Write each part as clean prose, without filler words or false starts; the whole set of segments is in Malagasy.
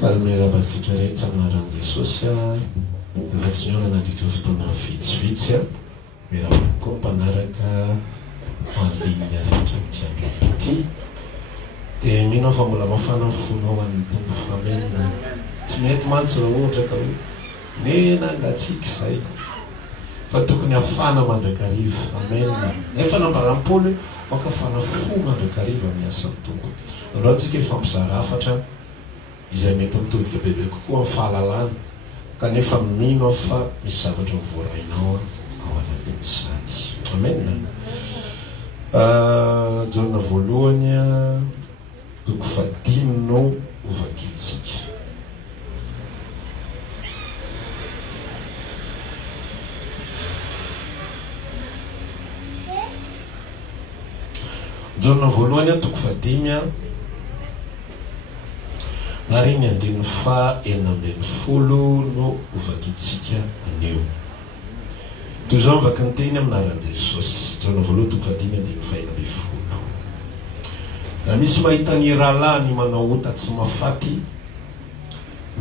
Palmerabatsika rehetra anaran'i Jesosy anatsinoana nandritra fotoana vitsivitsy miarahaba koa mpanaraka anligne rehetra mitiandro ity dia minao fa mbola mafana fonao amin'ny tombo famenona tsy mety mantsy raha ohatra ka hoe mena angatsika izay fa tokony hafana mandrakariva amenna nefa nambaram-polo makafana fo mandrakariva miasa amin'ny tombo andro antsika efampizara hafatra izay mety mitodika bebe kokoa amin'ny fahalalana kanefa mino fa misy zavatra voarainao ao anatin'izany amen. Jaona voalohany toko fadimy no ovakitsika. Jaona voalohany toko fadimy ary ny andiny fa enambin'ny folo no ovakitsika anio. Toy izao mivaky ny teny aminaran'i Jesosy. Jaona voalohany toko fadimy andiny fa enambin'ny folo. Raha misy mahita ny rahalahy manao ota tsy mahafaty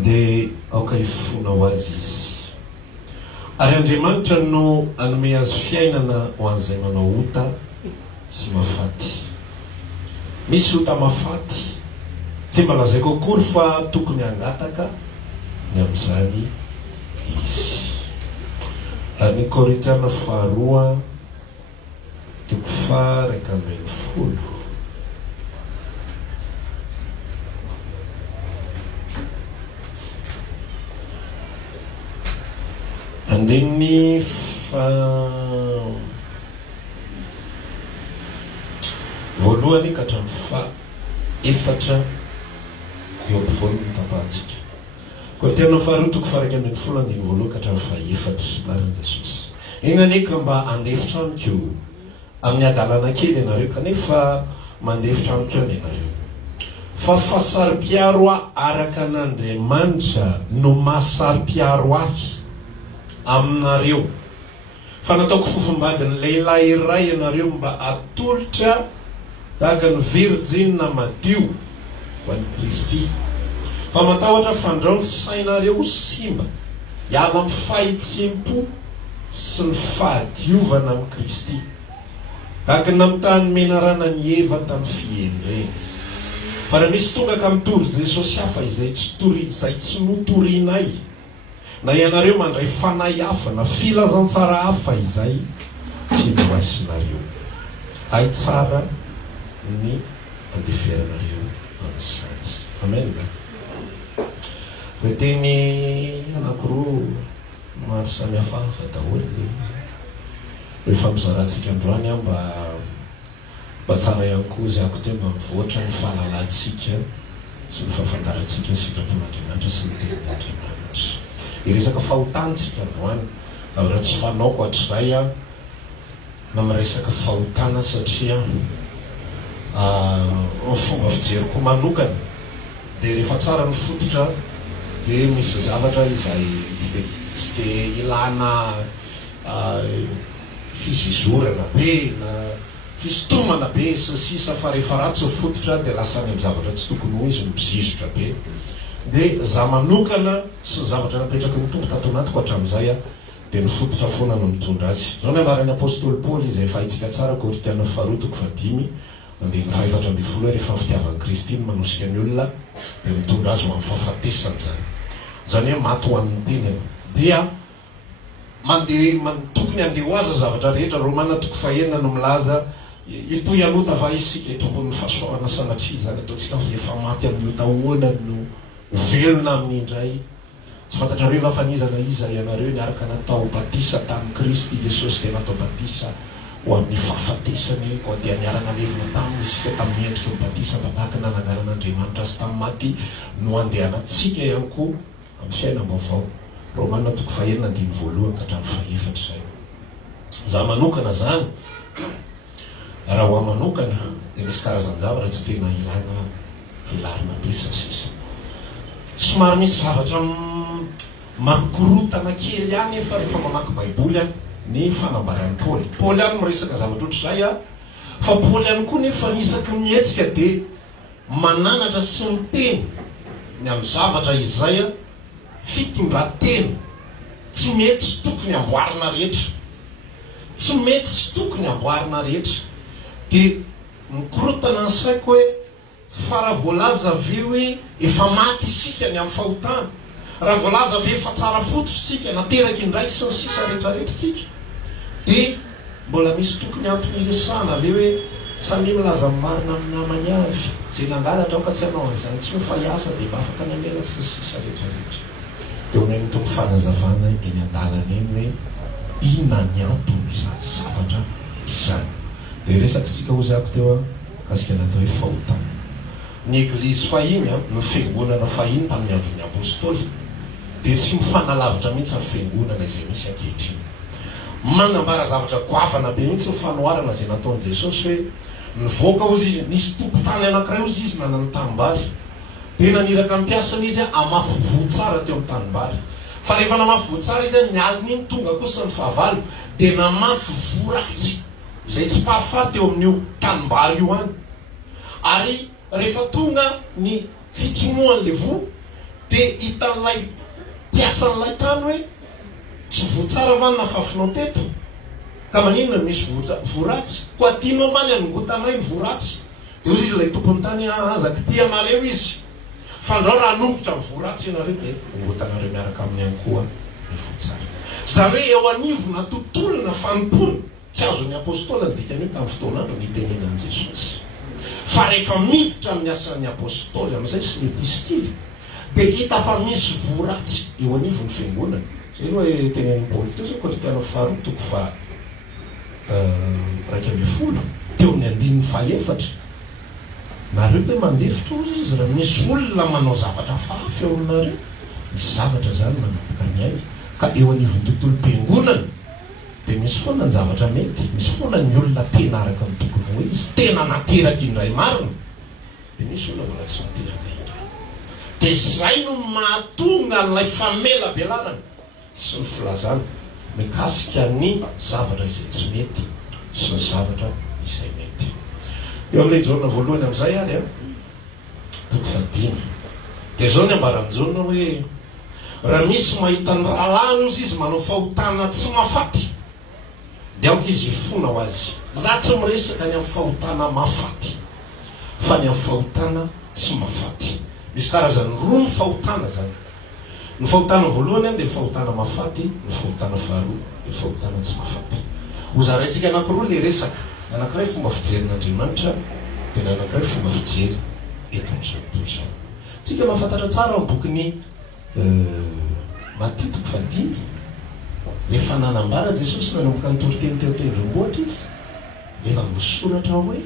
dia aoka hifona ho azy izy. Ary Andriamanitra no anome azy fiainana ho an'izay manao ota tsy mahafaty. Misy ota mahafaty tsy mba lazaiko akory fa tokony hangataka ny amin'izany izy. Ny Korintiana faharoa toko faha 1:10. Andiny voalohany ka hatramin'ny fa efatra eo ampovoan'ny tapahtsika. Korintiana faharoa toko faha 1:10 andiny voalohany ka hatramin'ny fa efatra naran'i Jesosy. Enganeka mba andefitra amiko amin'ny adalana kely ianareo kanefa mandefitra amiko ianareo. Fa fahasari-piaro araka an'Andriamanitra no mahasari-piaro ahy aminareo. Fa nataoko fofombadin'ny lehilahy iray ianareo mba atolotra tahaka ny virjina madio ho an'i Kristy. Fa matahotra fandraony sainareo simba hiala amin'ny fahitsim-po sy ny fahadiovana amin'ny Kristy. Tahaka namintany menarana ny Eva tamin'ny fiendreny. Fa raha misy tonga ka mitory Jesosy hafa izay tsy notorinay, na ianareo mandray fanahy hafa na filazantsara hafa izay tsy noaisinareo. Hay tsara ny andeferanareo amin'izany. Amen. Hoe teny anankiroa maro samihafahafa daholo rehefa mizarantsika androany mba tsara ihany koa izay ako teo mba mivoatra ny fahalalantsika sy ny fahafantarantsika ny sitrapon'Andriamanitra sy ny tenin'Andriamanitra. Iresaka fahotantsika androany raha tsy fanaoko hatrizay na miresaka fahotana satria fomba fijeriko manokana dia rehefa tsara ny fototra dia misy zavatra izay tsy dia ilana fizizorana be na fisotomana be sy sisa fa rehefa ratsy ny fototra dia lasa ny amin'ny zavatra tsy tokony ho izy mizizotra be. Dia za manokana sy ny zavatra napetraky ny tombo tato anatiko hatramin'izay dia ny fototra foana no mitondra azy. Zao ny ambaran'ny apôstôly Paoly izay fahaitsika tsara Korintiana faharoa toko fadimy andiny fa 4:10 rehefa fitiavan'i Kristy ny manosika ny olona dia mitondra azy ho amin'ny fahafatesany zany. Zany hoe maty ho amin'ny tenany dia tokony andeha ho aza zavatra rehetra. Romana toko 9 no milaza itoy anota va isika itombon'ny fahasoavana sanatria zany ataontsika efa maty amin'ny ota ahoana no velona amin'indray. Tsy fantatrareo va fa nizana iza ianareo niaraka natao batisa tamin'ny Kristy Jesosy dia natao batisa ho amin'ny fahafatesany koa dia niarana levina taminy isika tamin'ny endrika ny batisa mba tahaka nanangaran'Andriamanitra sy tamin'ny maty no andehanantsika ihany koa amin'ny fiainam-baovao. Romana toko 9 andiny voalohany ka hatramin'ny fa efatra zay. Za manokana zany raha ho manokana dia misy karazan-javatra tsy tena ilarina be sasisa. Somary misy zavatra mampikorotana kely ihany efa rehefa mamaky baiboly ny fanambaran'ny Paoly. Paoly ihany miresaka zavatra ohatr'izay fa Paoly ihany koa nefa nisaky mietsika dia mananatra sy miteny ny amin'ny zavatra izay a fitondratena tsy mety sy tokony amboarina rehetra, tsy mety sy tokony amboarina rehetra. Dia mikorotana ny saiko hoe fa raha voalaza ve hoe efa maty isika ny amin'ny fahotana, raha voalaza ve efa tsara fototra isika nateraky indray sy ny sisa rehetrarehetra tsika, dia mbola misy tokony antony iresana ave hoe samy milaza marina amin'ny namany avy zay nangalatra ao ka tsy hanao an'izany tsy ho fa hiasa dia mba afaka namela sy ny sisa rehetrarehetra. Dia omeny tompo fanazavana eny an-dalana eny hoe inona ny antony izany zavatra izany. Dia resakitsika hozako teo a kasika natao hoe fahotana. Ny eglizy fahiny ny fiangonana fahiny tamin'ny andron'ny apôstôly dia tsy mifanalavitra mihitsy amin'ny fiangonana izay misy ankehitriny. Manambara zavatra goavana be mihitsy ny fanoharana izay nataon'i Jesosy hoe nivoaka ozy izy, nisy tompon-tany anankiray ozy izy nanana tanimbary, dia naniraka ampiasana izy amafy voa tsara teo amin'ny tanimbary. Fa rehefa namafy voa tsara izy ny alina iny tonga kosa ny fahavalo dia namafy voa ratsy izay tsy parifary teo amin'io tanimbary io any. Ary rehefa tonga ny fitsimoan'le voa dia hitan'ilay mpiasan'ilay tany hoe tsy voa tsara va ny nafafinao teto, ka maninona misy voa ratsy, ko atianao va ny anongotanay ny voa ratsy. Dia ozy izy ilay tompony tany azaky ty anareo izy, fa andreo raha anombotra ny voa ratsy ianareo dia ongotanareo miaraka amin'ny any koa ny voa tsara. Zany hoe eo anivona tontolona fanompona tsy azon'ny apôstôly ny dikany hoe tamin'ny fotoan'andro ny tenenan'i Jesosy. Fa rehefa miditra amin'ny asan'ny apôstôly amin'izay sy ny epistily dia hita fa misy voa ratsy eo anivon'ny fiangonana. Zay hoe tenen'ny Paoly teo zao Korintana faharoa toko fa 1:10 teo amin'ny 9:4. Nareo dia mandefitra ozy izy raha misy olona manao zavatra fafy eo aminareo, misy zavatra zany manomboka ny ainy ka eo anivon'ny tontolo-piangonana dia misy foana ny zavatra mety, misy foana ny olona tena araka ny tokony ho izy, tena nateraka indray marina, dia misy olona mbola tsy nateraka indray. Dia zay no mahatonga n'ilay famela belarana sy ny filazana mikasika ny zavatra izay tsy mety sy ny zavatra izay mety. Eo amin'ilay jaona voalohany amin'izay ary a toko 5 dia zao ny ambaran'ny jaona hoe raha misy mahita ny rahalany ozy izy manao fahotana tsy mahafaty dia aoka izy hifona ho azy. Za tsy miresaka ny amin'ny fahotana mahafaty fa ny amin'ny fahotana tsy mahafaty. Misy karazany roa ny fahotana zany. Ny fahotana voalohany dia fahotana mahafaty, ny fahotana faharoa dia fahotana tsy mahafaty. Ho zaraintsika anankiroa le resaka, anankiray fomba fijerin'Andriamanitra dia ny anankiray fomba fijery eto amin'izao tontolo izao. Tsika mahafantatra tsara amin'ny bokin'ny Matteo toko 5 rehefa nanambara Jesosy nanomboka ny toriteny teo tendrombohitra izy, efa voasoratra hoe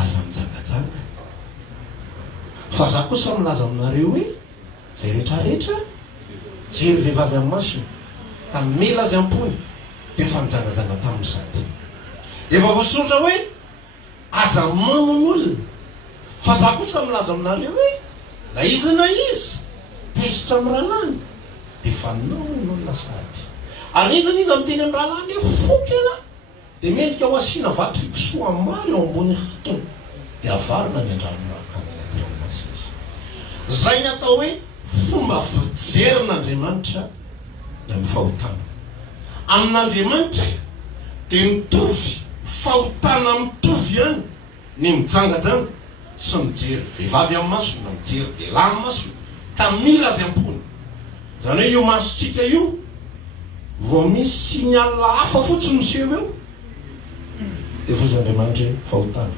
aza mijangajanga. Fa za kosa milaza aminareo hoe zay rehetrarehetra jery vehivavy amin'ny masony ka mela azy ampony dia efa nijangajanga tamin'izany. Efa voasoratra hoe aza mamon'olona. Fa za kosa milaza aminareo hoe na izy na izy tezitra amin'ny rahalany dia efa naon'olona sady. Ary izany izy amin'ny teny amin'ny rahalany hoe fokela dia mendrika ho asiana vato fikosoa maro eo ambony hatony dia avarina ny andranorakana amasina. Zay ny atao hoe fomba fijerin'Andriamanitra amin'ny fahotana. Amin'Andriamanitra dia mitovy fahotana mitovy ihany ny mijangajanga sy mijery vehivavy amin'ny masony na mijery lehilahy amin'ny masony ka mila azy ampony. Zany hoe io masontsika io vao misy signala hafa fotsiny miseho eo dia voz'Andriamanitra fahotana.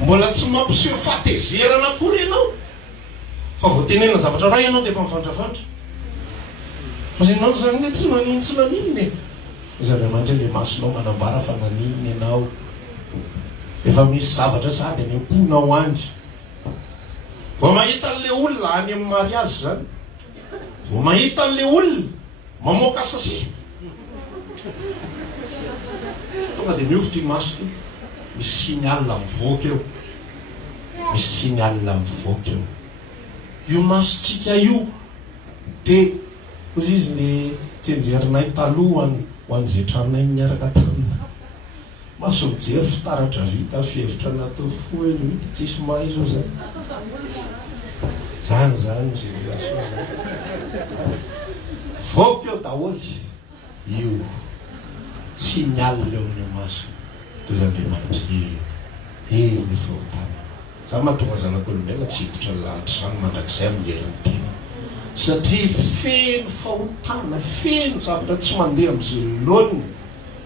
Mbola tsy mampiseho fahatezerana akory ianao fa vao tenena zavatra ray ianao dia efa mifandrafandra. Fa zay ianao zany hoe tsy manino tsy naninona e. Voz'Andriamanitra le masonao manambara fa naninona ianao, efa misy zavatra sady any amponao andry. Vao mahita an'le olona any amin'ny mariazy zany, vao mahita an'le olona mamoaka sase, tonga dia miovitra i maso ty, misy signal mivoaka eo, misy signal mivoaka eo. Io masontsika io dia ozy izy le tsenjerinay taloha ho an'izay tranonay miaraka tamina maso mijery fitaratra vita fihevitra natao foeny mity tsisy mahay zao zany zany génération voky eo daholy io tsy mialina eo amin'ny maso tozandriamanitra le fahotana za mahatonga zanak'olombelona tsy hiditra ny lanitra zany mandrakizay amin'nyheriny tena satria feno fahotana feno zavatra tsy mandeha am'izay lony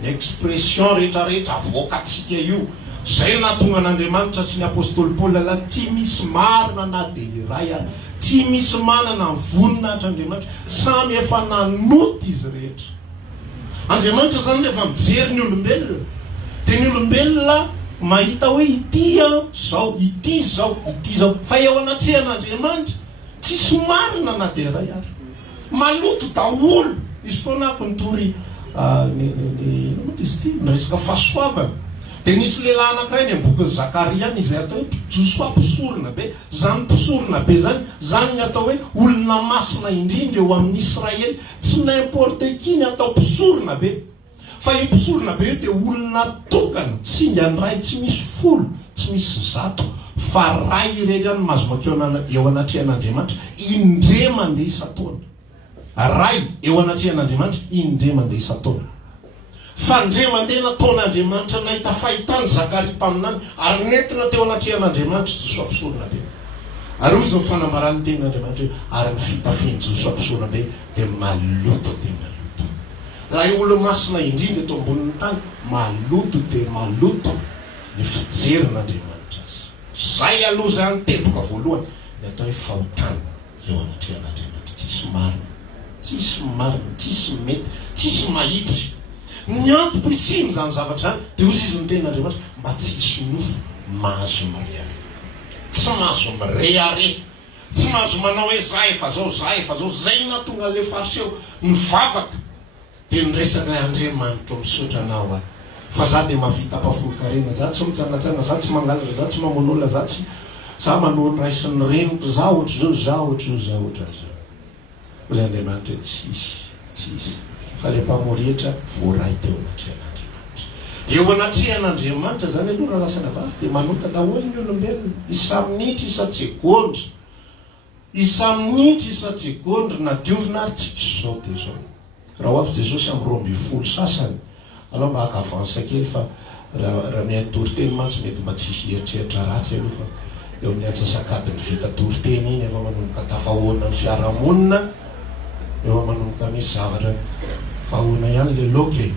ny expression rehetrarehetra avoakatsika io zay nahatonga an'Andriamanitra sy ny apôstôly Paoly la tsy misy marina na de iray ary tsy misy manana ny voninahitra Andriamanitra samy efa nanota izy rehetra. Andriamanitra zany rehefa mijery ny olombelona de ny olombelona mahita hoe ity zao ity zao fa eo anatrehan'Andriamanitra tsisy marina na de iray ary maloto daholo. Izy foana kontory ny resaka fahasoavana de nisy lehilahy anankiray ny ambokin'ny Zakaria izay atao hoe Josoa mpisorona be. Zany mpisorona be zany ny atao hoe olona masina indrindra eo amin'ny Israely. Tsy n'importe qui ny atao mpisorona be, fa io mpisorona be io de olona tokana singa ny ray, tsy misy folo, tsy misy zato, fa ray ireny ihany mazomakeo eo anatrehan'Andriamanitra indre mandeha isa-taona. Ray eo anatrehan'Andriamanitra indre mandeha isa-taona. Fa ndre mandeha nataon'Andriamanitra nahita fahitany Zakaria taminany ary nentina teo anatrehan'Andriamanitra Josoa mpisorona be. Ary ozy ny fanambarany tenin'Andriamanitra ary ny fitafiany Josoa mpisorona be de maloto de maloto. Raha io olo masina indrindra eto ambonin'ny tany maloto de maloto ny fijerin'Andriamanitra azy. Zay aloha zany teboka voalohany ny atao hoe fahotana eo anatrehan'Andriamanitra. Tsisy marina, tsisy mety, tsisy mahitsy. Ny antom-pisiny zany zavatra zany de ozy izy ny tenin'Andriamanitra mba tsy hisy nofo mahazo mireare, tsy mahazo mireare, tsy mahazo manao hoe za efa zao zay nahatonga le farseo mivavaka de nyresaka Andriamanitra misaotra anao ahy. Fa za de mavita apafolo-karena, za tsy mitsangatsanga, za tsy mangalatra, za tsy mamono olona, za manao ny raisin'ny reniko, za ohatry zao ozy Andriamanitra tsisy fa le mpamorehetra voaray teo anatrehan'Andriamanitra. Eo anatrehan'Andriamanitra zany aloha raha lasa navavy de manota daholo ny olombelona isa-minitra isa-tsegondra, isa-minitra isa-tsegondra na diovina ary tsy zao de zao. Raha hoavy Jesosy amin'ny 12 sasany aloha mba haka-avansa kely fa raha miatory-teny mantsy mety mba tsisy eritreritra ratsy aloha fa eo amin'ny atsasakadiny vita tory-teny iny efa manomboka tafahoana ny fiarahamonina, eo manomboka misy zavatra fahoana ihany le loke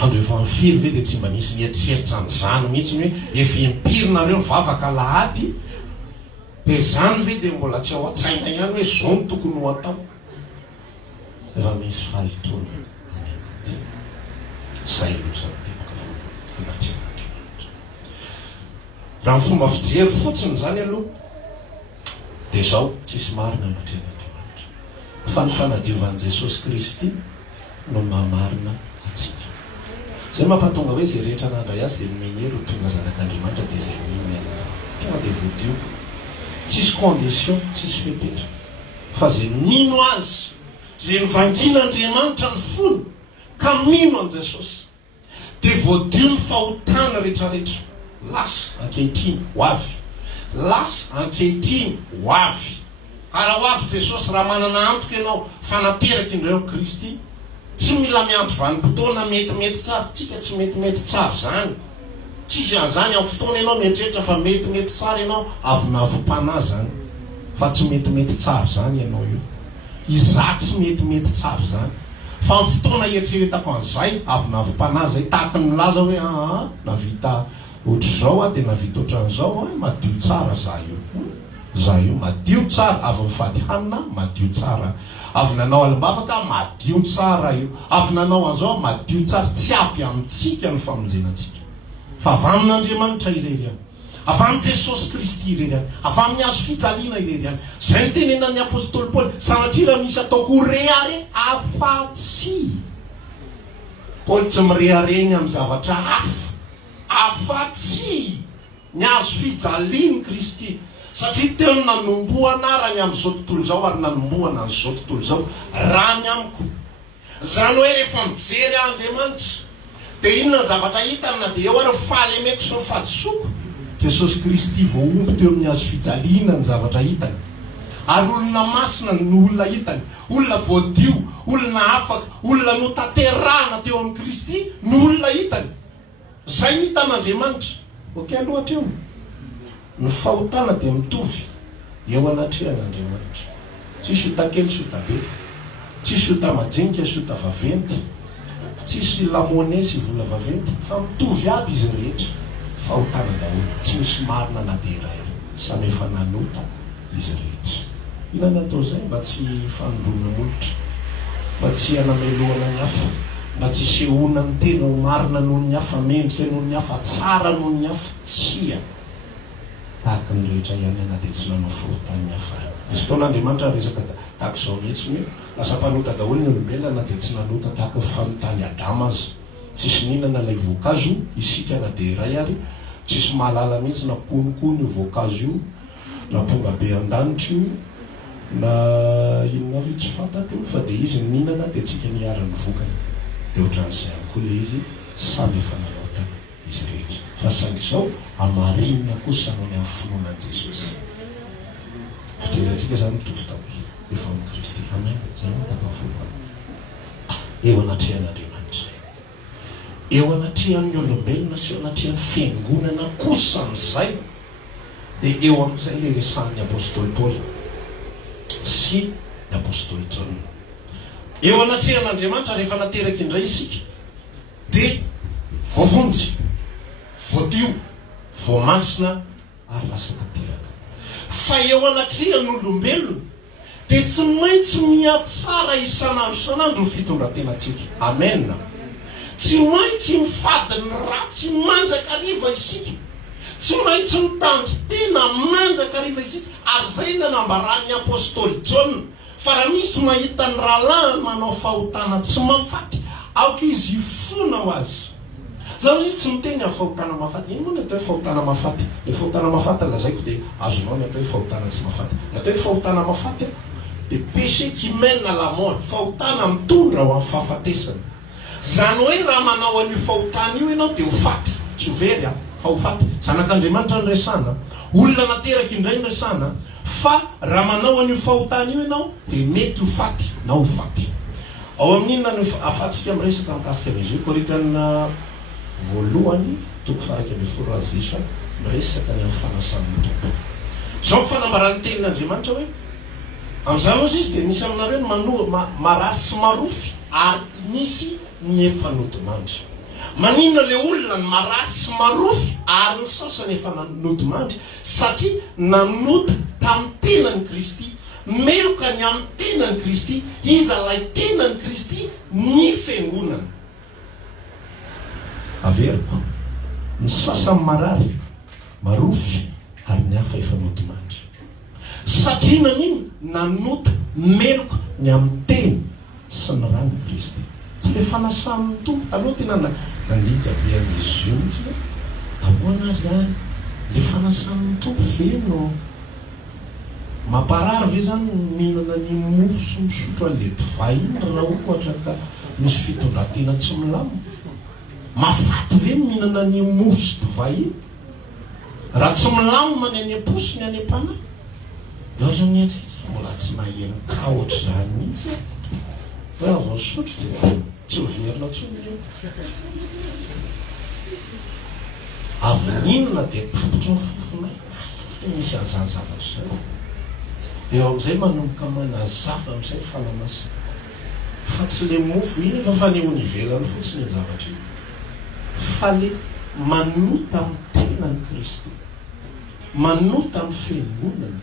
andro efa mifiry ve de tsy mba misy ny eritreritra n'izany mihitsy hoe efa impirinareo mivavaka lahady de zany ve de mbola tsy ao an-tsaina ihany hoe zao no tokony ho atao. Efa misy fahitona any aman-tena zay aloha zany teboka voalohany anatrehan'Andriamanitra. Raha ny fomba fijery fotsiny zany aloha de zao tsisy marina anatrehan'Andriamanitra fa ny fanadiovan'i Jesosy Kristy no mahamarina atsika. Zay mampatonga hoe zay rehetra nandray azy de mimenyero tonga zanak'Andriamanitra de zay mimena tonga de voadio, tsisy condition, tsisy fepetra, fa zay mino azy, zay nivangin'Andriamanitra ny fony ka mino an Jesosy de voadio ny fahotana rehetrarehetra. Lasa ankehitriny ho avy, lasa ankehitriny ho avy. Raha ho avy Jesosy raha manana antoka ianao fanateraka indreo Kristy, tsy mila miandro vanim-potoana metimety tsara. Tsika tsy metimety tsara zany, tsisy an'izany amin'ny fotoana ianao mieritreritra fa metimety tsara ianao avy navom-panahy zany, fa tsy metimety tsara zany ianao io. Iza tsy metimety tsara zany, fa amin'ny fotoana eritreretako an'izay avy navom-panahy zay tahaky milaza hoe navita ohatr'izao de navita ohatran'izao madio tsara za io madio tsara, avy mifady hanina madio tsara, avy nanao alim-bavaka madio tsara io, avy nanao an'izao madio tsara. Tsy avy amintsika ny famonjenantsika fa avy amin'Andriamanitra irery ihany, avy amin'ny Jesosy Kristy irery ihany, avy amin'ny hazo fijaliana irery ihany. Zay ny tenenan'ny apôstôly Paoly, sanatria raha misy ataoko rehare afa-tsy. Paoly tsy mirehareny amin'ny zavatra hafa, afa-tsy ny hazo fijaliany Kristy. Satria teo nanomboana raha ny amin'izao tontolo zao ary nanomboana n'izao tontolo zao raha ny amiko. Zany hoe rehefa mijery Andriamanitra dia inona ny zavatra hitany na dia eo ary faly meko sy ny fahadisoko. Jesosy Kristy voaomby teo amin'ny hazo fijaliana ny zavatra hitany. Ary olona masina no olona hitany, olona voadio, olona afaka, olona notanterahana teo amin'ny Kristy no olona hitany. Zay ny hitan'Andriamanitra. Okey aloha eo. Ny fahotana dia mitovy eo anatrehan'Andriamanitra. Tsisy ota kely sy ota be, tsisy ota majinika sy ota vaventy, tsisy lamone sy vola vaventy, fa mitovy aby izy rehetra. Fahotana daholo, tsy misy marina na dia iray, samy efa nanota izy rehetra. Ilana atao zay mba tsy fanondrona molotra, mba tsy hanamelohana ny hafa, mba tsy sehoana ny tena ho marina noho ny hafa, mendrika noho ny hafa, tsara noho ny hafa, tsia tahaka ny rehetra ihany ana dia tsy nanao fahotany hafa. Misy fotoan'Andriamanitra resaka tahaka izao mihitsy hoe lasa mpanota daholo ny olombelona dia tsy nanota tahaka fanontany Adama azy. Tsisy mihinana ilay voankazo isika na dia iray ary, tsisy mahalala mihitsy na konokony io voankazo io, na tonga be an-danitra io, na inona avy tsy fantatro, fa dia izy mihinana dia tsika niara-ny vokany. Dia ohatran'izay ihany koa ilay izy samy efa nanota izy rehetra. Fa saingy izao amarinina kosa noho ny amin'ny finoanan'i Jesosy. Fijerentsika izany mitovy daholo efa amin'ny Kristy. Amen. Zay no tapavolohana. Eo anatrehan'Andriamanitra. Eo anatrehan'ny olombelona sy eo anatrehan'ny fiangonana kosa amin'izay dia eo amin'izay ilay resahan'ny apôstôly Paoly sy ny apôstôly John. Eo anatrehan'Andriamanitra rehefa nateraka indray isika dia voavonjy, voadio, voamasina ary lasa tanteraka. Fa eo anatrehan'olombelona dia tsy maintsy mihatsara isanandro ny fitondrantenantsika. Amen. Tsy maintsy mifady ny ratsy mandrakariva isika, tsy maintsy mitandry tena mandrakariva isika. Ary zay no nanambaran'ny apôstôly John fa raha misy mahita ny rahalahy manao fahotana tsy mahafaty, aoka izy ifona ho azy. Zaho izy tsy miteny amin'ny fahotana mahafaty. Ino moa ny atao hoe fahotana mahafaty? Ny fahotana mahafaty lazaiko dia azonao ny atao hoe fahotana tsy mahafaty. Ny atao hoe fahotana mahafaty dia péché qui mène à la mort, fahotana mitondra ho amin'ny fahafatesana. Zany hoe raha manao an'io fahotana io ianao dia ho faty, tsy ho very fa ho faty. Zanak'Andriamanitra ny resana, olona nateraka indray ny resana, fa raha manao an'io fahotana io ianao dia mety ho faty na ho faty. Ao amin'inona no ahafahantsika miresaka mikasika an'izy io? Korintiana voalohany toko faraka amby folo razisa miresaka ny amin'ny fanasan'ny tompo. Zao fanambaran'ny tenin'Andriamanitra hoe amin'izany ozy izy dia misy aminareo marary sy marofy ary misy ny efa nodimandry. Maninona le olona ny marary sy marofy ary ny sasany efa nodimandry? Satria nanota tamin'ny tenan'i Kristy, meloka ny amin'ny tenan'i Kristy, iza lay tenan'i Kristy ny fiangonana. Averiko, ny sasany marary, marofy ary ny hafa efa nodimandry. Satria nanino nanota meloka ny amin'ny tena sy ny ran'ny Kristy. Tsy le fanasan'ny tompo taloha tena nandika be an'izy io mihitsy hoe ahoana zany le fanasan'ny tompo ve no mamparary ve zany mihinana ny mofo sy misotro an'le divay iny raha ohatra ka misy fitondran-tena tsy milamina? Mafaty ve mihinana ny mofo sy divay iny raha tsy milamina ny any am-posy ny any am-panahy? Dia ohatry ny etritra mbola tsy maheno ka ohatr' zany mihitsy hoe avao sotro dia tsy ho verina tsony io. Avy ninona dia tapitra ny fofonay misy an'izany zavatra zay. Dia amin'izay manomboka manazava amin'izay fanamasina. Fa tsy le mofo iny efa fanehoana ivelany fotsiny ny zavatra io, fa le manota amin'ny tenan'i Kristy, manota amin'ny fiangonana,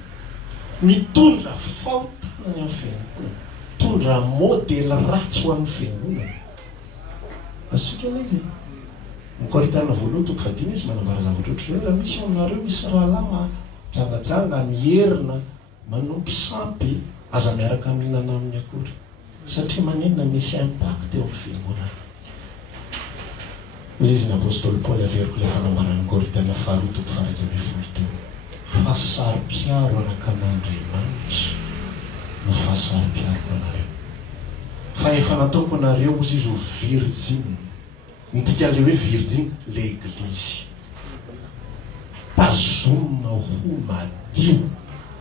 mitondra fahotana ny amin'ny fiangonana, mitondra modely ratsy ho an'ny fiangonana. Asika ilay izy ny Korintiana voalohany toko 15 izy manambara zavatra ohatry hoe raha misy aminareo misy rahalahy jangajanga mierina manompo sampy, aza miaraka mihinana amin'ny akory, satria maninona misy impact eo amin'ny fiangonana. Izy ny apôstôly Paoly averiko ilay fanambaran'ny Korintiana faharoa toko faraka amby folo teo. Fahasari-piaro araka an'Andriamanitra no fahasari-piaroko anareo. Fa efa nataoko anareo ozy izy ho virgine midika le hoe virgin l'Église. Tazomina ho madio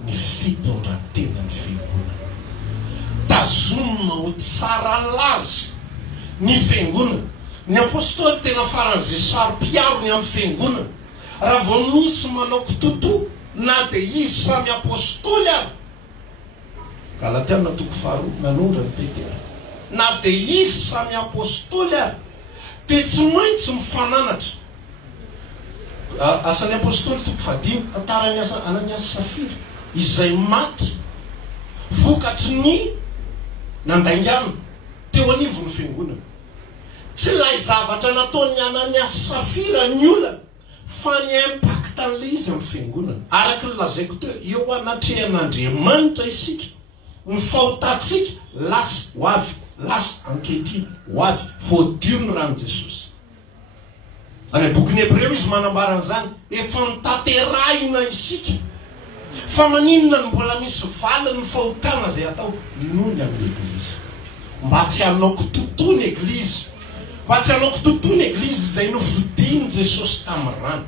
ny fitondratena ny fiangonana. Tazomina ho tsara laza ny fiangonana. Ny apôstôly tena faran'izay saro-piarony amin'ny fiangonana. Raha vao misy manao kitoto na dia izy samy apôstôly ary. Galatiana toko faharoa nanondra ny Petera. Na dia izy samy apôstôly ary, dia tsy maintsy mifananatra. Asan'ny apôstôly toko fahadimy, tantarany Ananiasy Safira izay maty vokatry ny nandaingana teo anivon'ny fiangonana. Tsy lay zavatra nataon'ny Ananiasy Safira ny olana fa ny impact an'ilay izy amin'ny fiangonana. Araka ny lazaiko teo, eo anatrehan'Andriamanitra isika, ny fahotantsika lasa ho avy, lasa ankehitriny ho avy, voadio ny ran'i Jesosy. Any bokin'ny Hebreo izy manambara an'izany, efa nitanterahina isika fa maninona ny mbola misy valiny fahotana izay atao noho ny amin'ny Eglizy. Mba tsy hanao kitotoa ny Eglizy, mba tsy hanao kitotoa ny Eglizy izay novidiany Jesosy tamin'ny rano,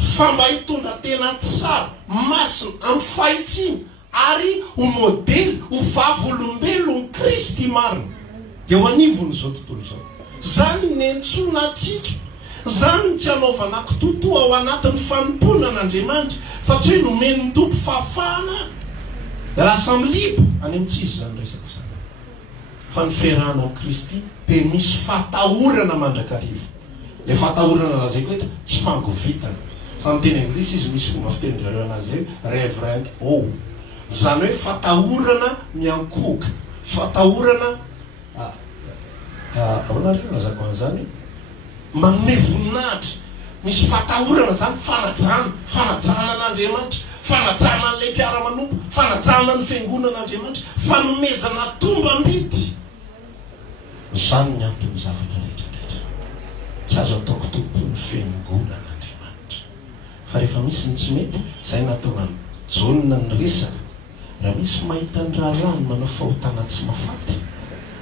fa mba hitondra tena tsara masina amin'ny fahitsiny ary ho modely ho vavolombelo ny Kristy marina eo anivon'izao tontolo izao. Zany ny entsoina antsika, zany tsy hanaovana kitotoa ao anatin'ny fanompona an'Andriamanitra, fa tsy hoe nomeny ny tompo fahafahana lasa milipo any amin'ny tsisy zany resaka zany. Fa ny fiarahana amin'ny Kristy dia misy fatahorana mandrakariva. Le fatahorana lazaiko eto tsy fangovitana. Fa amin'ny teny anglisy izy misy fomba fitenin-jareo anazy reverend awe. Zany hoe fatahorana miankoka, fatahorana ahoana ry lazako an'izany, manome voninahitra. Misy fatahorana zany, fanajana an'Andriamanitra, fanajana an'ilay mpiara-manompo, fanajana ny fiangonan'Andriamanitra, fanomezana tombam-bidy. Zany ny antony zavatra rehetrarehetra. Tsy azo atao kitotoa ny fiangonan'Andriamanitra. Fa rehefa misy ny tsy mety, izay natao jonina ny resaka. Raha misy mahita ny rahalany manao fahotana tsy mahafaty,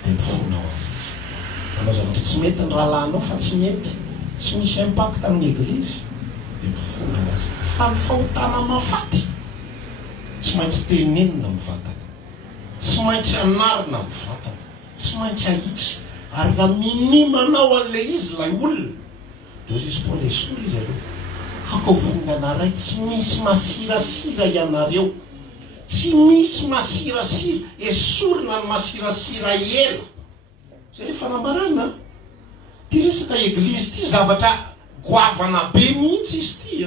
dia mifona ho azy izy. Manao zavatra tsy mety ny rahalanao fa tsy mety, tsy misy impact amin'ny Eglizy, dia mifona ho azy. Fa ny fahotana mahafaty tsy maintsy tenenina amin'ny vatana, tsy maintsy anarina amin'ny vatana, tsy maintsy ahitsy. Ary raha minimanao an'ilay izy ilay olona, dia ozy izy Paoly esory izy aloha, ako vongana ray tsy misy masirasira ianareo, tsy misy masirasira, esorina ny masirasira ela. Zay le fanambarana. Ty resaka Eglizy ty zavatra goavana be mihitsy izy ty.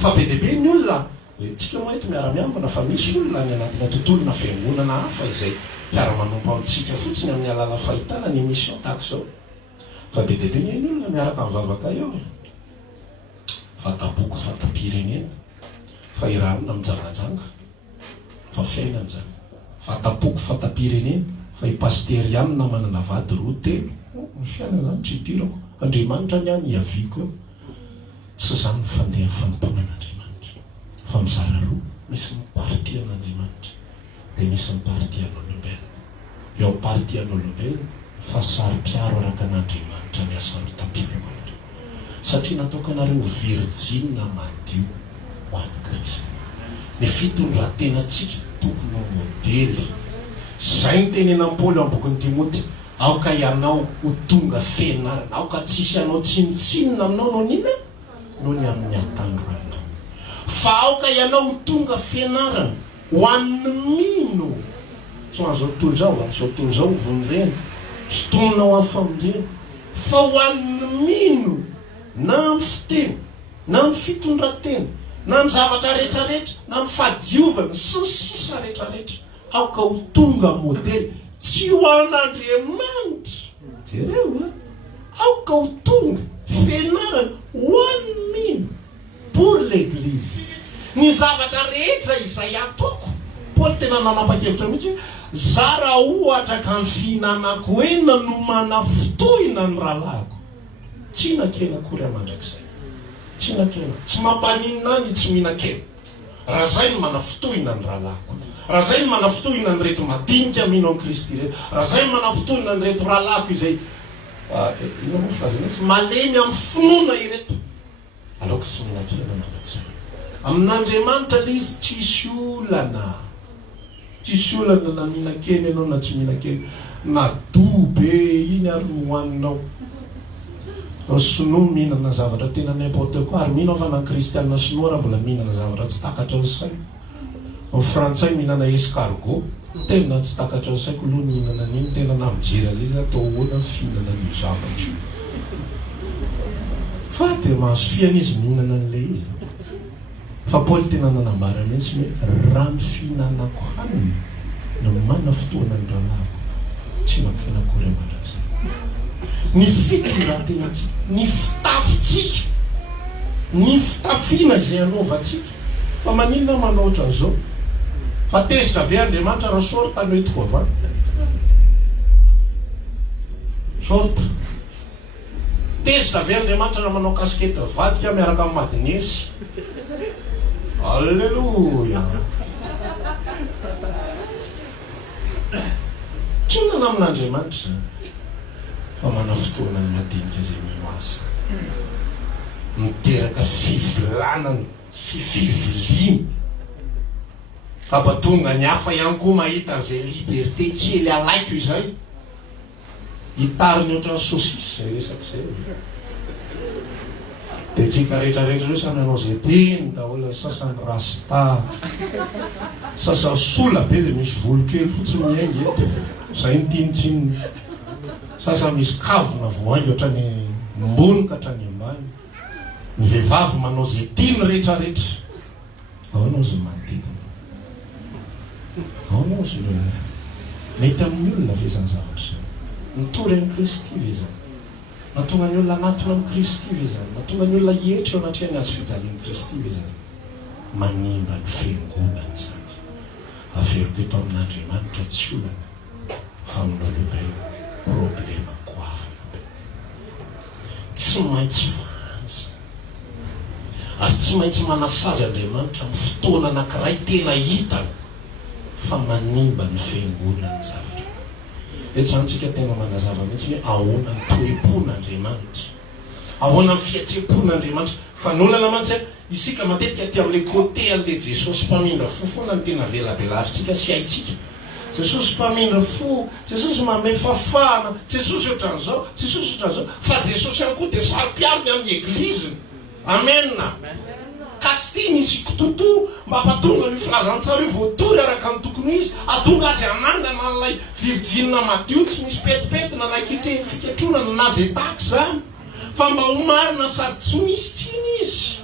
Fa be dia be ny olona, tsika moa eto miara-miambina fa misy olona ny anatina tontolona fiangonana hafa izay miara-manompo amintsika fotsiny amin'ny alala fahitana ny mission tahaka izao. Fa be dia be ny olona miaraka mivavaka eo. Fataboky, fatam-pirenena, fa iranona mijangajanga, fa fiainana zany. Fataboky, fatam-pirenena, fa ipasterianina manana vady roa telo. Ny fiainana zany tsy idirako. Andriamanitra ny any iaviko eo. Tsy zany ny fandeha fanompona an'Andriamanitra. Fa mizara roa, misy ny party an'Andriamanitra, dia misy ny party an'olombelona. Eo amin'ny party an'olombelona, fa saro-piaro araka an'Andriamanitra ny asa rotam-piangonana. Satria nataoko anareo virjina madio ho an'i Kristy. Ny fitondrantenantsika tokony ho modely. Zay ny tenenan'i Paoly amin'ny bokin'ny Timoty, aoka ianao ho tonga fianarana, aoka tsisy anao tsinotsinona aminao no nina noho ny amin'ny atandroanao. Fa aoka ianao ho tonga fianarana ho an'ny mino. Tsy ho azo tontolo zao, zao tontolo zao ho vonjena, sy tononao amin'ny famonjena, fa ho an'ny mino na amin'ny fiteny, na amin'ny fitondratena, na amin'ny zavatra rehetrarehetra, na amin'ny fadiovana sy ny sisa rehetrarehetra. Aoka ho tonga modely, tsy ho an'Andriamanitra. Jereo, aoka ho tonga fianarana ho an'ny mino pour l'Église. Ny zavatra rehetra izay ataoko, Paoly tena nanapa-kevitra mihitsy hoe zara ohatra ka ny fihinanako hena no manafotohina ny rahalahiko. Tsy hinan-kena akory amandrakizay. Tsy hinan-kena. Tsy mampaninina any tsy mihinan-kena. Raha zay ny manafotohina ny rahalahiko. Raha zay ny manafotohina ny reto madinika mino an'i Kristy reto. Raha zay ny manafotohina ny reto rahalahiko izay ino moa filazana izy malemy amin'ny finoana ireto aloka sy minatrena mandrak'izay amin'Andriamanitra le izy tsisy olana na mihinan-keny ianao na tsy mihinan-keny na dobe iny ary nohoaninao sinoa mihinana zavatra tena n'importe quoi ary mihinao fa na kristianina sinoa raha mbola mihinana zavatra tsy takatra ny saina ny frantsay mihinana escargot tena tsy takatra ny saiko aloha mihinana an'iny tena na mijery alizy atao hoana fihinana ny zavatra fa dia mahazo fiana izy mihinana an'le izy fa Paoly tena nanambara mihitsy hoe raha ny fihinanako hanina no manana fotoana ny ranako tsy mankenakory amandraza ny fitondrantena tsika ny fitafintsika ny fitafiana izay anaovantsika fa maninona manao ohatran'izao fa tezitra ave Andriamanitra raha sorta no etiko avany sorta tezitra ave Andriamanitra raha manao kaskety vadika miaraka amin'ny madinesy alleluia tsy nana amin'Andriamanitra fa mana fotoana ny madinika zay mino azy miteraka fivolanana sy fiviliana ampatonga ny hafa ihany koa mahita an'izay liberté kely alaiko izay hitariny ohatran'ny saucisse zay resaka zay dia tsika rehetrarehetra zao samy anao zay teny daholo sasany rasta sasany sola be dia misy volo kely fotsiny miaingy eto zay ny tinitsininy sasany misy kavona voaingy ohatrany mbony ka hatrany ambany ny vehivavy manao zay tiany rehetrarehetra aoanao zy manodidina aoanao zy olona mety amin'ny olona ve zany zavatra mitory amin'ny Kristy ve zany natonga ny olona anatona amin'ny Kristy ve zany natonga ny olona hietra eo anatrehany azo fijalian'ny Kristy ve zany manimba ny fiangonana zany averiko eto amin'Andriamanitra tsy olana fa amin'olombelona problema goavana tsy maintsy fahanza ary tsy maintsy manasazy Andriamanitra amin'ny fotoana anankiray tena hitany fa manimba ny fiangonana zavatra eto zany tsika tena manazava mihitsy hoe ahoana ny toe-pon'Andriamanitra ahoana ny fiatsepon'Andriamanitra fa n'olana mantsy isika matetika aty amin'le côté an'le Jesosy mpamindra fo foana ny tena velabelarytsika sy haitsika Jesosy mpamindra fo Jesosy manome fafana Jesosy ohatran'izao Jesosy ohatran'izao fa Jesosy ihany koa dia saro-piariny amin'ny egliziny amena ka tsy tia nisy kototo mba hampatonga ny filazantsara io voatory araka ny tokony izy atonga azy anangana an'ilay virjinina madio tsy misy petipetina nakite fiketronana nazy etaky zany fa mba ho marina sady tsy misy tsiny izy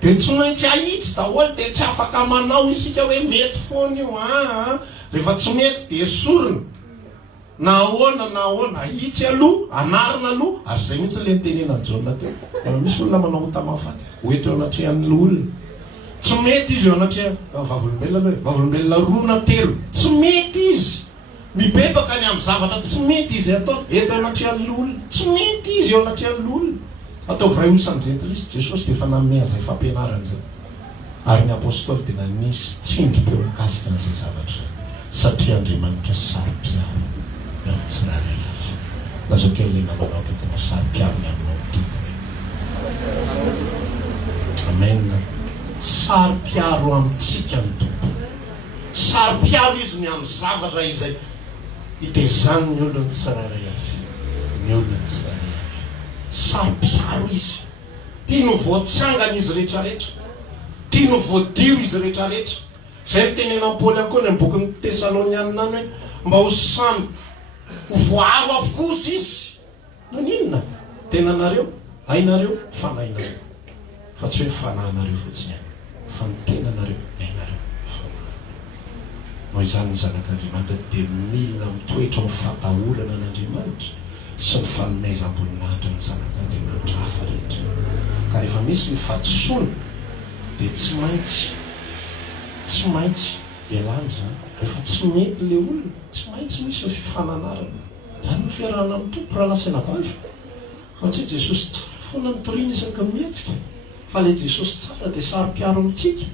dia tsy maintsy ahitsy daholo dia tsy afaka manao isika hoe mety foana io rehefa tsy mety dia esorina na ahoana ahitsy aloha anarina aloha ary zay mihitsy le nitenena Jaona teo misy olona manao hotamafaty hoeto eo anatrehan'ny olona tsy mety izy eo anatreha vavolombelona roa na telo tsy mety izy mibebaka ny amin'ny zavatra tsy mety izy atao eto anatrehan'ny olona tsy mety izy eo anatrehan'ny olona ataovy ray isan'ny jentiliste Jesosy dia efa nanome azay fampianarana zay ary ny apôstôly dia nanisy tsindry-peo mikasika an'izay zavatra satria Andriamanitra saro-piaro ny amin'ny tsirairay azy lazao kely le manao akaikinao saro-piaro ny aminao tompony amen saro-piaro amintsika ny tompony saro-piaro izy ny amin'ny zavatra izay hitezany ny olona ny tsirairay azy ny olona ny tsirairay azy saro-piaro izy tia no voatsangana izy rehetrarehetra tia no voadio izy rehetrarehetra zay ny tenena Paoly ankoa ny bokin'ny Tesalonianina any hoe mba ho samy ho voaro avokoa izy naninona tenanareo hainareo fanahinareo fa tsy hoe fanahinareo fotsiny any fa ny tenanareo hainareo noho izany ny zanak'Andriamanitra dia mila mitoetra mifatahorana n'Andriamanitra sy ny fanomezam-boninahitra ny zanak'Andriamanitra hafa rehetra ka rehefa misy ny fahatosoana dia tsy maintsy elanja rehefa tsy mety le olona tsy maintsy misy ny fifananarana zany ny fiarahana amin'ny tompo raha lasena vavy fa tsy hoe Jesosy tsara foana nitoriana isaka mihetsika fa le Jesosy tsara dia saro-piaro amintsika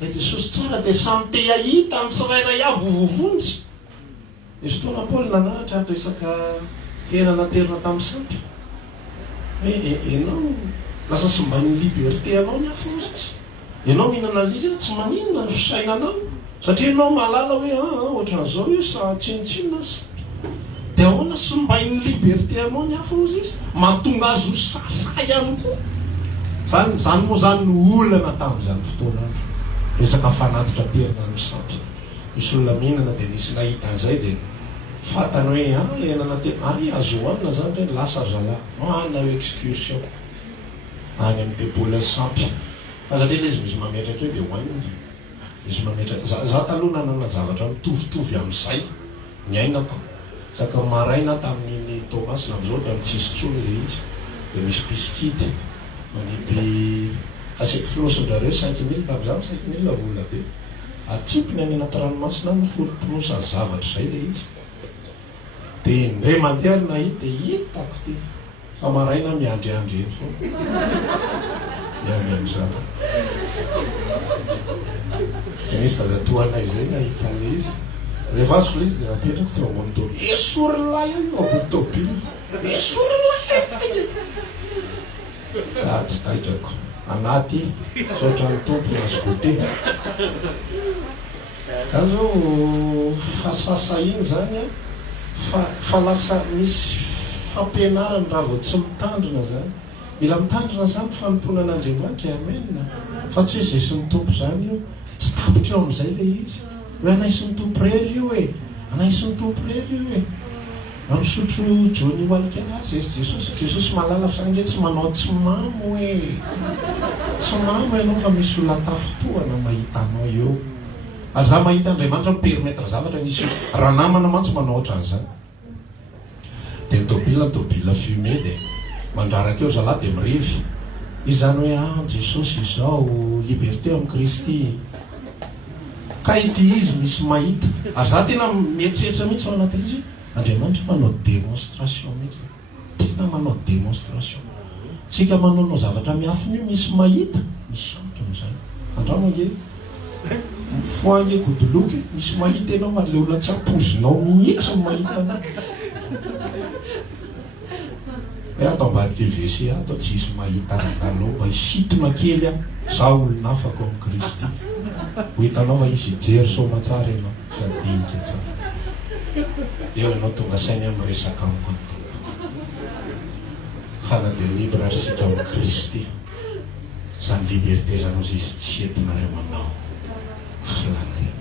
le Jesosy tsara dia samy te ahita ny tsirairay avy vovovonjy izy fotoana Paoly nanaratra resaka Tena naterina tamin'ny sampy. Ianao lasa somban'ny liberté anao ny afo izy. Ianao mihinana lizy tsy maninona ny fisainanao. Satria ianao mahalala hoe ohatran'izao io sa tsinotsinona sampy. Dia ahoana sombain'ny liberté anao ny afo izy. Mahatonga azy ho sasa ihany koa. Zany moa zany no olana tamin'izany fotoana andro. Resaka fanatitra terina amin'ny sampy. Misy olona mihinana dia nisy nahita an'izay dia fantany hoe enana tena azo hoanina zany hoe lasa zala hanao excursion any amin'ny tempoly sampy. Fa satria ilay izy misy mametraka hoe dia hoanina. Misy mametraka za taloha nanana zavatra mitovitovy amin'izay ny ainako. Saka maraina tamin'ny Thomas lam'izao dia tsisy tsony ilay izy. Dia misy biskity manipy asiako filosindrareo 5 000 tamin'izany 5 000 vola be. Atsipiny any anaty ranomasina ny folo-pinosa zavatra izay ilay izy. Dia indray mandeha no nahita dia hitako ty. Fa maraina miandriandry eny foana. Miandriandry zany. Dia nisy dadatoanay izay nahita ilay izy. Rehefa azoko ilay izy dia napetrako teo ambony tobily. Esorylay io ambony tobily. Esorylay! Tsy tahitrako. Anaty sotra ny tompony azo gote. Zany zao fasasa iny zany fa lasa misy fampianarana raha vao tsy mitandrina zany. Mila mitandrina zany fanomponan'Andriamanitra amena. Fa tsy hoe izay sy ny tompo zany io tsy tapitra eo amin'izay ilay izy. Hoe anay sy ny tompo rery io e. Anay sy ny tompo rery io e. Misotro Johnny Walker azy Jesosy malala sange tsy manao tsy mamo hoe tsy mamo ianao fa misy olona tafotoana mahita anao eo. Ary za mahita Andriamanitra mipermettre zavatra misy raha namana mantsy manao ohatran'izany. Dia ny tobila fumé dia mandraraka eo zalahy dia mirevy. Izy zany hoe Jesosy izao liberté amin'ny Kristy. Ka ity izy misy mahita. Ary za tena mieritreritra mihitsy ao anatin'izy. Andriamanitra manao démonstration mihitsy. Tena manao démonstration. Tsika manao zavatra miafiny io misy mahita, misy antony zany. Andramo ange mifoange godoloky, misy mahita ianao ary le olona tsy ampozinao mihitsy ny mahita anao. Hoe atao ambadika WC atao tsisy mahita anao mba hisitona kely za olona afaka amin'ny Kristy. Ho hitanao fa izy hijery soma tsara ianao sady dinika tsara. Eo ianao tonga sainy amin'ny resaka amiko ny tompo. Fa na dia libre ary sika amin'ny Kristy. Zany liberté zany ozy izy tsy entinareo manao filanareo.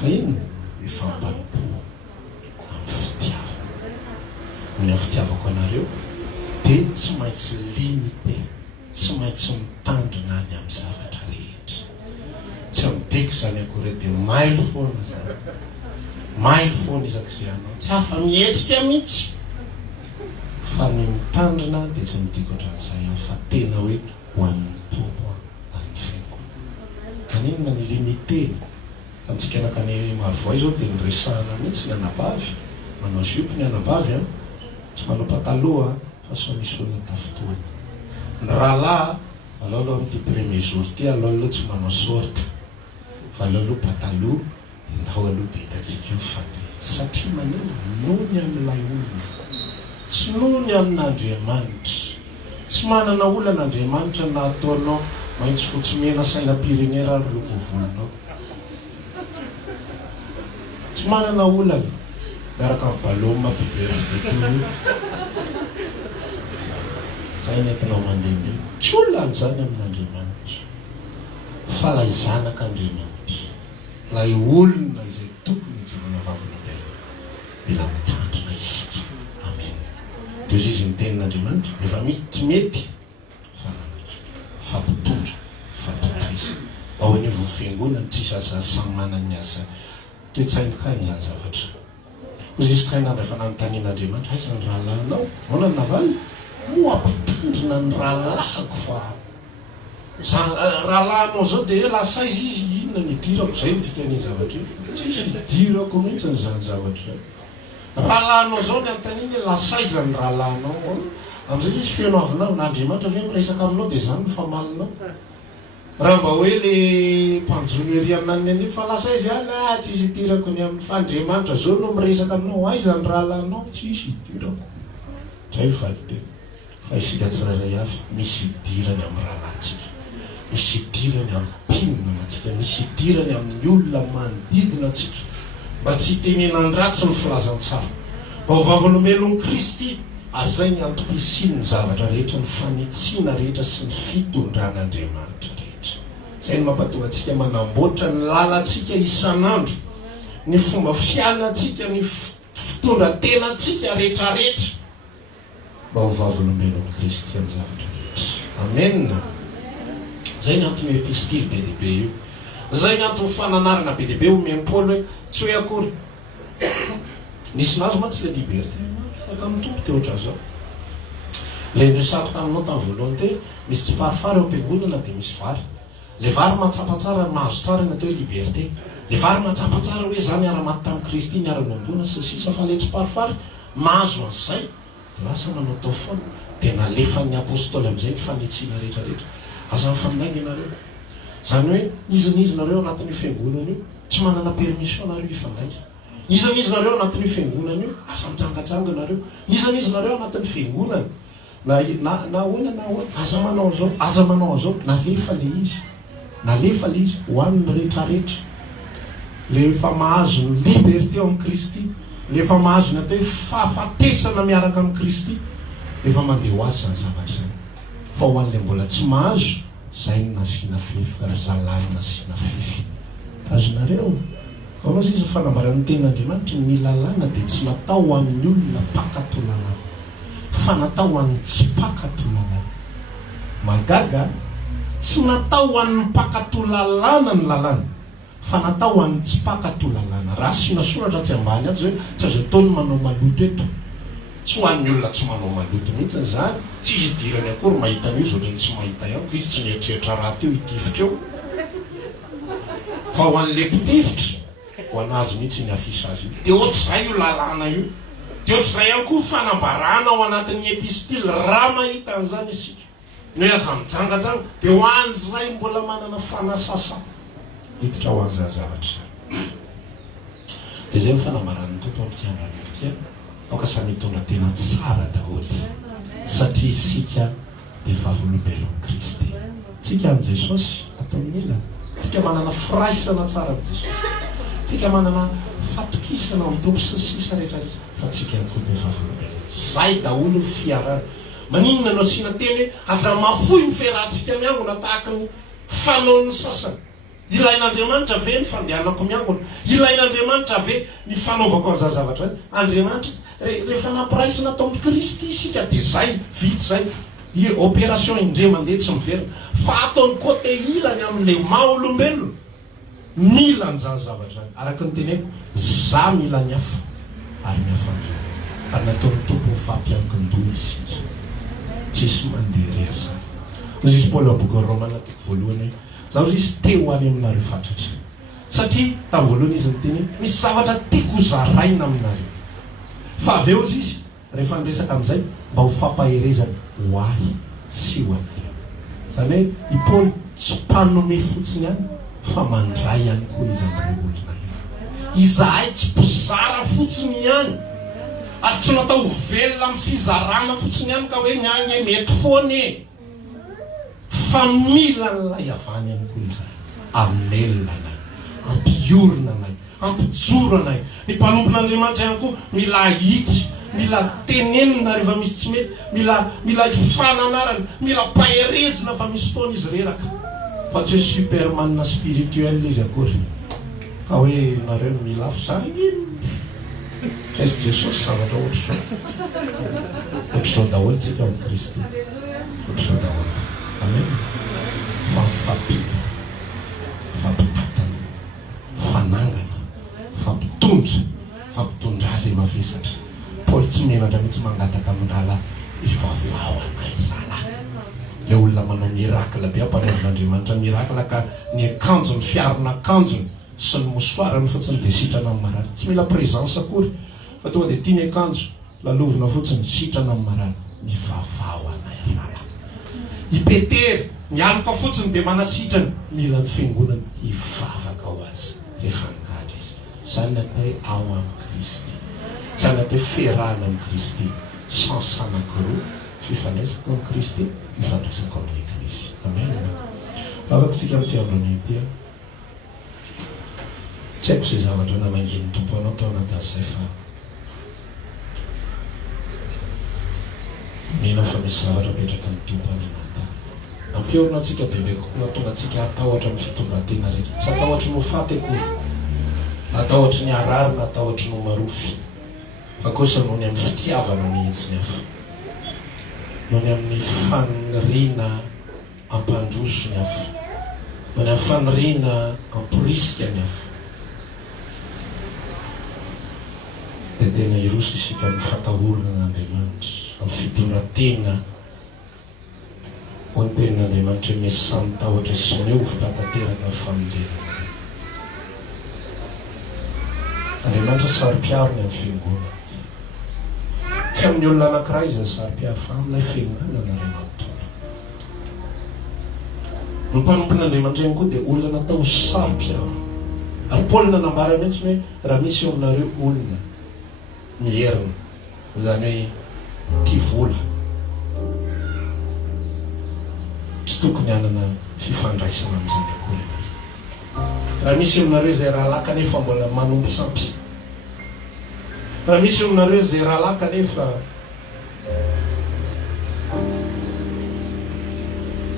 Fa ino mifampanipo amin'ny fitiavana. Amin'ny fitiavako anareo dia tsy maintsy limité, tsy maintsy mitandrina any amin'ny zavatra rehetra. Tsy mideko zany akory dia mailo foana zany. Mailo foana izak'izay anao. Tsy hafa mihetsika mihitsy. Fa ny mitandrina dia tsy midiko ohatran'izay fa tena hoe ho an'ny tompo ary ny fiaingo. Kaninona ny limité? Tamintsika anakany Marivoay zao dia niresahana mihitsy ny anabavy. Manao jupe ny anabavy tsy manao pataloha fa sao misy olona tafotoana. Ny rahalahy aloha amin'ity premier jour ty aloha tsy manao sorte fa aloha pataloha dia ndao aloha dia hitantsika eo fa dia satria maneno nony amin'ilay olona tsy nony amin'Andriamanitra. Tsy manana olon'Andriamanitra na ataonao maitso fotsy mena sainam-pirenena ary loko volonao. Tsy manana olana miaraka amin'ny ballon mampibefy detoy. Zay nentinao mandehandeha. Tsy olona zany amin'Andriamanitra. Fa lay zanak'Andriamanitra. Lay olona izay tokony hijerona vavolombelona. Mila mitandrina isika. Amen. Dia izy ny tenin'Andriamanitra. Efa tsy mety fananatra. Fampitondra. Fampitondrisana. Ao an'io fiangonana tsisy asa samy manana ny asa. Toe-tsainy-kainy zany zavatra. Ozy izy kainana efa nanontanian'Andriamanitra aiza ny rahalahinao? Ahoana ny navaly? Mo ampitondrina ny rahalahiko fa rahalahinao zao dia lasa izy inona ny idirako zay ny fikany zavatra io. Tsisy idirako mihitsy ny zany zavatra. Rahalahinao zao ny anontaniana lasa iza ny rahalahinao. Amin'izay izy feno avinao n'Andriamanitra ve miresaka aminao dia zany ny famalinao. Raha mba hoe le mpanjono aminany any fa lasa izy any tsisy idirako ny amin'ny Andriamanitra zao no miresaka aminao aiza ny rahalahinao tsisy idirako. Dray valite. Fa isika tsirairay avy misy idirany amin'ny rahalatsika. Misy idirany amin'ny mpinona atsika, misy idirany amin'ny olona manodidina atsika. Mba tsy hitenenandratsy ny filazantsara. Vaovavolomelo Kristy ary zay ny antom-pisiany ny zavatra rehetra, ny fanetsiana rehetra sy ny fitondran'Andriamanitra rehetra. Zay ny mampatonga atsika manamboatra ny lalantsika isan'andro, ny fomba fiainantsika, ny fitondran-tena atsika rehetrarehetra. Vaovavolomelo Kristy amin'ny zavatra rehetra. Amen. Zay ny antony epistily be dehibe io. Zay ny antony fananarana be dehibe omeny Paul hoe tsy hoe akory. Nisy nazo mantsy le liberté. Miaraka amin'ny tompo teo ohatran'izao. Le resako taminao tamin'ny voalohany teo misy tsy parifary eo am-piangonana dia misy vary. Le vary mahatsapa tsara mahazo tsara ny atao hoe liberté. Le vary mahatsapa tsara hoe zany niara-maty tamin'ny Kristy niara-nombona sy sisa fa le tsy parifary mahazo an'izay. Lasa manao tao foana dia nalefan'ny apôstôly amin'izay ny fanetsiana rehetrarehetra. Aza mifandaiky ianareo. Zany hoe izy nareo anatin'io fiangonana io tsy manana permission nareo hifandaiky. Izy nareo anatin'io fiangonana io asa mitsangatsanga nareo. Izy nareo anatin'ny fiangonana na hoana aza manao zao nalefa le izy ho an'ny rehetrarehetra. Le efa mahazo ny liberté amin'ny Kristy, le efa mahazo ny atao hoe fahafatesana miaraka amin'ny Kristy, efa mandeha ho azy zany zavatra zany. Fa ho an'ilay mbola tsy mahazo, zay ny nasiana fefy ary zalahy nasiana fefy. Azonareo ao izy fanambaran'ny ten'Andriamanitra ny lalàna dia tsy natao ho an'ny olona mpakatolalàna fa natao ho an'ny tsy mpakatolalàna. Magaga tsy natao ho an'ny mpakatolalàna ny lalàna fa natao ho an'ny tsy mpakatolalàna. Raha asiana soratra tsy ambany azy hoe tsy azo ataony manao maloto eto. Tsy ho an'ny olona tsy manao maloto mihitsy zany. Tsy izy idirany akory mahita an'io izy ohatrany tsy mahita ihany. Izy tsy mieritreritra raha teo hitifitra eo. Fa ho an'le mpitifitra ho anazy mihitsy ny afisa azy io. Dia ohatr'izay io lalàna io. Dia ohatr'izay ihany koa fanambarana ao anatin'ny epistily raha mahita an'izany isika. Ny aza mijangajanga dia ho an'izay mbola manana fanasasa. Hiditra ho an'izay zavatra. Dia zay ny fanambaran'ny tompo amin'ity andro ity. Aoka samy mitondra tena tsara daholo. Satria isika dia vavolombelon'i Kristy. Tsika an' Jesosy atao milana. Tsika manana firaisana tsara amin'i Jesosy. Tsika manana fatokisana amin'ny tompo sy sisa rehetrarehetra. Fa tsika ihany koa dia vavolombelona. Zay daholo ny fiarana. Maninona no asiana teny hoe aza mafoy ny fiarahantsika miangona tahaka ny fanaon'ny sasany. Ilain'Andriamanitra ve ny fandehanako miangona? Ilain'Andriamanitra ve ny fanaovako an'izay zavatra? Andriamanitra rehefa nampiraisina tao amin'ny Kristy isika dia zay vitsy zay. Opération indray mandeha tsy miverina. Fa ataony côté ilany amin'ilay maha olombelona. Mila an'izany zavatra zany. Araka ny teneko, za mila ny hafa ary ny hafa mila. Ary nataon'ny tompo fampiankin-doha isika. Tsisy mandeha rery zany. Ozy izy Paul aboka Romana toko voalohany zao izy teo any aminareo fatratra. Satria tamin'ny voalohany izy nyteny misy zavatra tiako zaraina aminareo. Fa avy eo izy rehefa niresaka amin'izay mba ho fampaherezana ho ahy sy ho anareo. Zany hoe i Paul tsy mpanome fotsiny ihany fa mandray ihany koa izy amin'ireo olona ihany. Izahay tsy mpizara fotsiny ihany. Ary tsy natao velona amin'ny fizarana fotsiny ihany ka hoe ny mety foana e. Fa mila n'ilay avany ihany koa izahay. Amelona anay, ampiorona anay, ampijoro anay. Ny mpanompon'Andriamanitra ihany koa mila hitsy, mila tenenina rehefa misy tsy mety, mila hifananarana, mila paherezina fa misy fotoana izy reraka. Fa tsy hoe superman spirituel izy akory. Ka hoe nareo mila afizany. Kristy Jesosy zavatra ohatr'izao. Ohatr'izao daholo tsika amin'ny Kristy. Ohatr'izao daholo. Amen. Fampipatana, fanangana, fampitondra izay mavesatra. Paul tsy menatra mihitsy mangataka amin'ny rahalahy ivavao anay rahalahy. Le olona manao mirakla be ampanaovan'Andriamanitra mirakla ka ny akanjony fiarona akanjony sy ny mosoarany fotsiny dia sitrana amin'ny marary. Tsy mila présence akory fa tonga dia tiany akanjo lalovina fotsiny sitrana amin'ny marary. Mivavao anay rahalahy. I Petery mialoka fotsiny dia manasitrany mila ny fiangonana hivavaka ho azy rehefa angady izy. Zany natao hoe ao amin'ny Kristy. Zany natao hoe fiarahana amin'ny Kristy. sans anankiroa fifanesako amin'ny Kristy mifandraisako amin'ny Eklisy. Amen. Afaka isika amin'ity androny ity. Tsy haiko izay zavatra nanangen'ny tompo anao tao anatin'izay fa mino fa misy zavatra petraka ny tompo any anaty. Ampiorina antsika bebe kokoa natonga antsika atahotra amin'ny fitondran-tena rehetra. Tsy atahotra no faty akory, atahotra ny arary na atahotra no marofy, fa kosa noho ny amin'ny fitiavana mihitsy ny hafa, noho ny amin'ny faniriana ampandroso ny hafa, noho ny amin'ny faniriana amporisika ny hafa. Dia tena iroso isika amin'ny fatahorana n'Andriamanitra, amin'ny fitondran-tena ho ny tenin'Andriamanitra misy samy tahotra sy miovitra tanteraka ny famonjena. Andriamanitra saro-piaro ny amin'ny fiangonana. Tsy amin'ny olona anankiray izay saro-piaro fa amin'ilay fiangonana n'Andriamanitra. Ny mpanompon'Andriamanitra ihany koa dia olona natao saro-piaro. Ary Paoly nanambara mihitsy hoe raha misy eo aminareo olona mierina, izany hoe tia vola, tsy tokony hanana fifandraisana amin'izany akory. Raha misy aminareo izay rahalahy kanefa mbola manompo sampy, raha misy aminareo izay rahalahy kanefa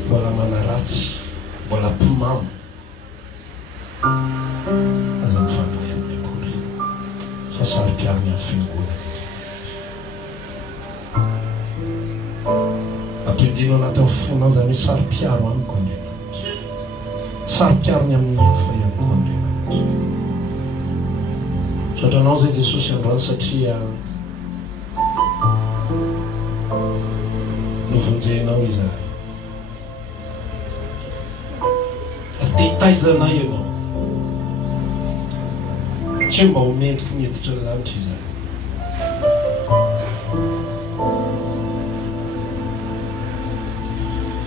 mbola manaratsy, mbola mpimamo, aza mifandray amin'ny akory fa saro-piaro ny amin'ny fiangonana. Ampidino anaty amin'ny fonao izany hoe saro-piaro amiko Andriamanitra, saro-piaro ny amin'ny hafa ihany koa Andriamanitra. Sotranao zay Jesosy androany satria novonjenao izahay, ary te-hitaizanay ianao, tsy mba homendriky ny heditra ny lanitra izahay.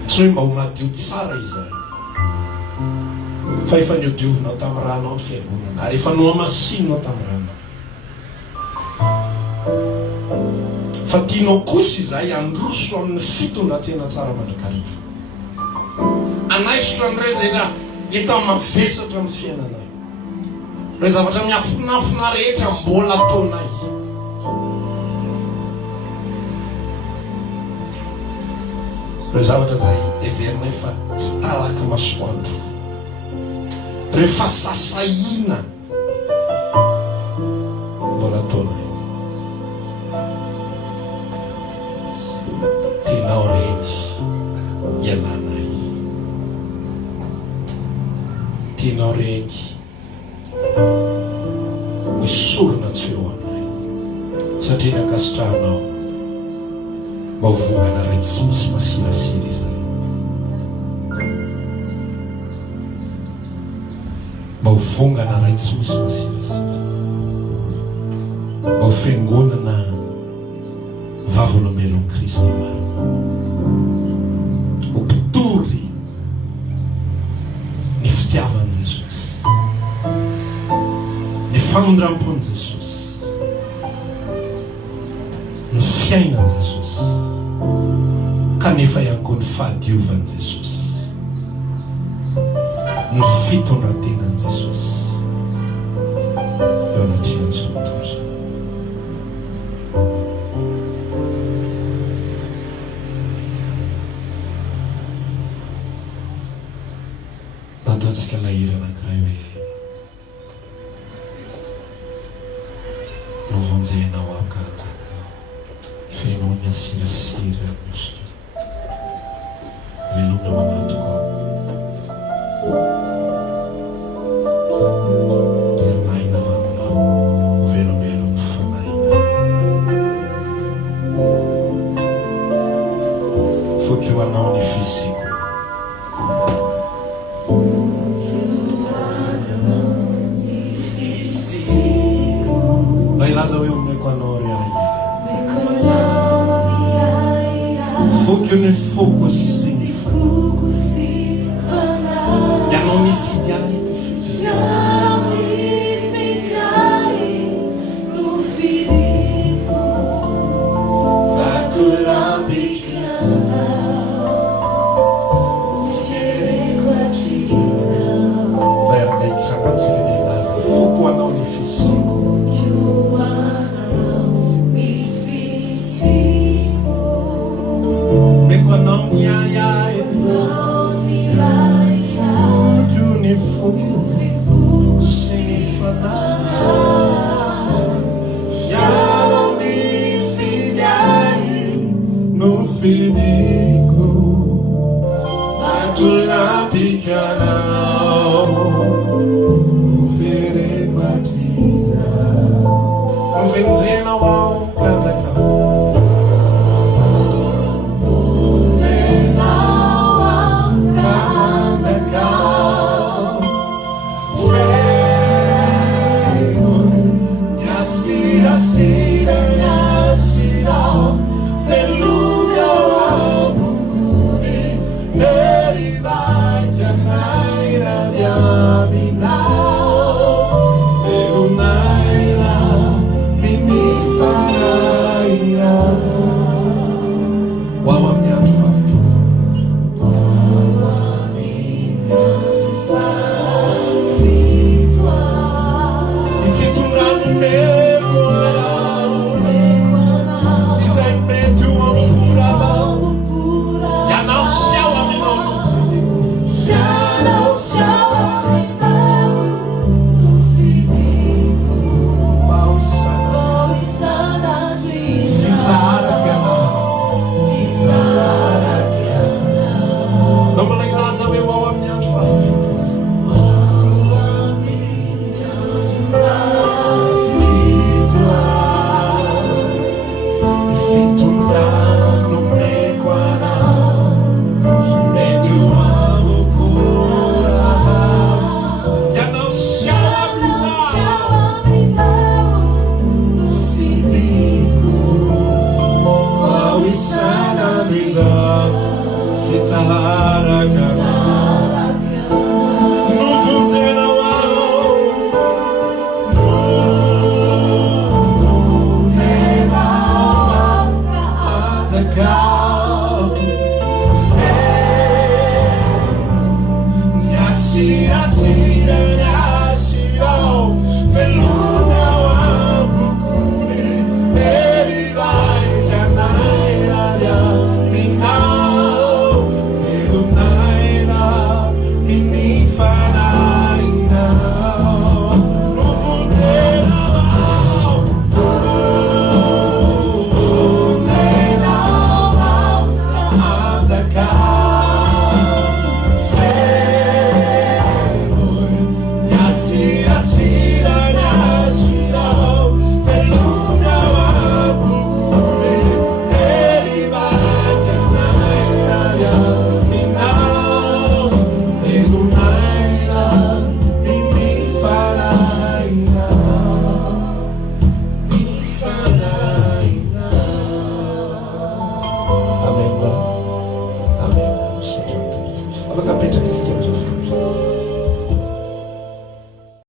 Tsy hoe mba ho madio tsara izahay, fa efa niodiovinao tamin'ny ranao ny fiangonana, ary efa nohamasinao tamin'ny ranao. Fa tianao kosa izahay androso amin'ny fitondran-tsena tsara mandrakariva. Anaisitra amin'ireo izay raha hita mavesatra amin'ny fiainanay, ireo zavatra miafinafina rehetra mbola ataonay. Ireo zavatra izay everinay fa tsy talaky masoandro, ireo fahasasahiana mbola ataonay. Tianao reny ialanay, tianao reny misorona tsy eo aminay, satria nakasitrahanao mba ho vongana ray tsy misy masirasira izay, mba ho vongana ray tsy misy masirasira, mba ho fiangonana vavolombelon'i Kristy maro, ho mpitory ny fitiavan'i Jesosy, ny famondram-pon'i Jesosy, ny fiainan'i Jesosy, kanefa ihany koa ny fahadiovan'i Jesosy, ny fitondran-tenan'i Jesosy eo anatrehany izao tontolo. Nataontsika lahira anankiray hoe novonjenao aho karanjakao, fenao ny asirasira miositra, velona ao anatiko ao, herinaina avy aminao, ho velomelo ny fanaina. Foko anao ny fisiko, ilaza hoe omeko anao ry aia, foko ny foko sy ny fanahy, ianao nifidy ahy, Mungu.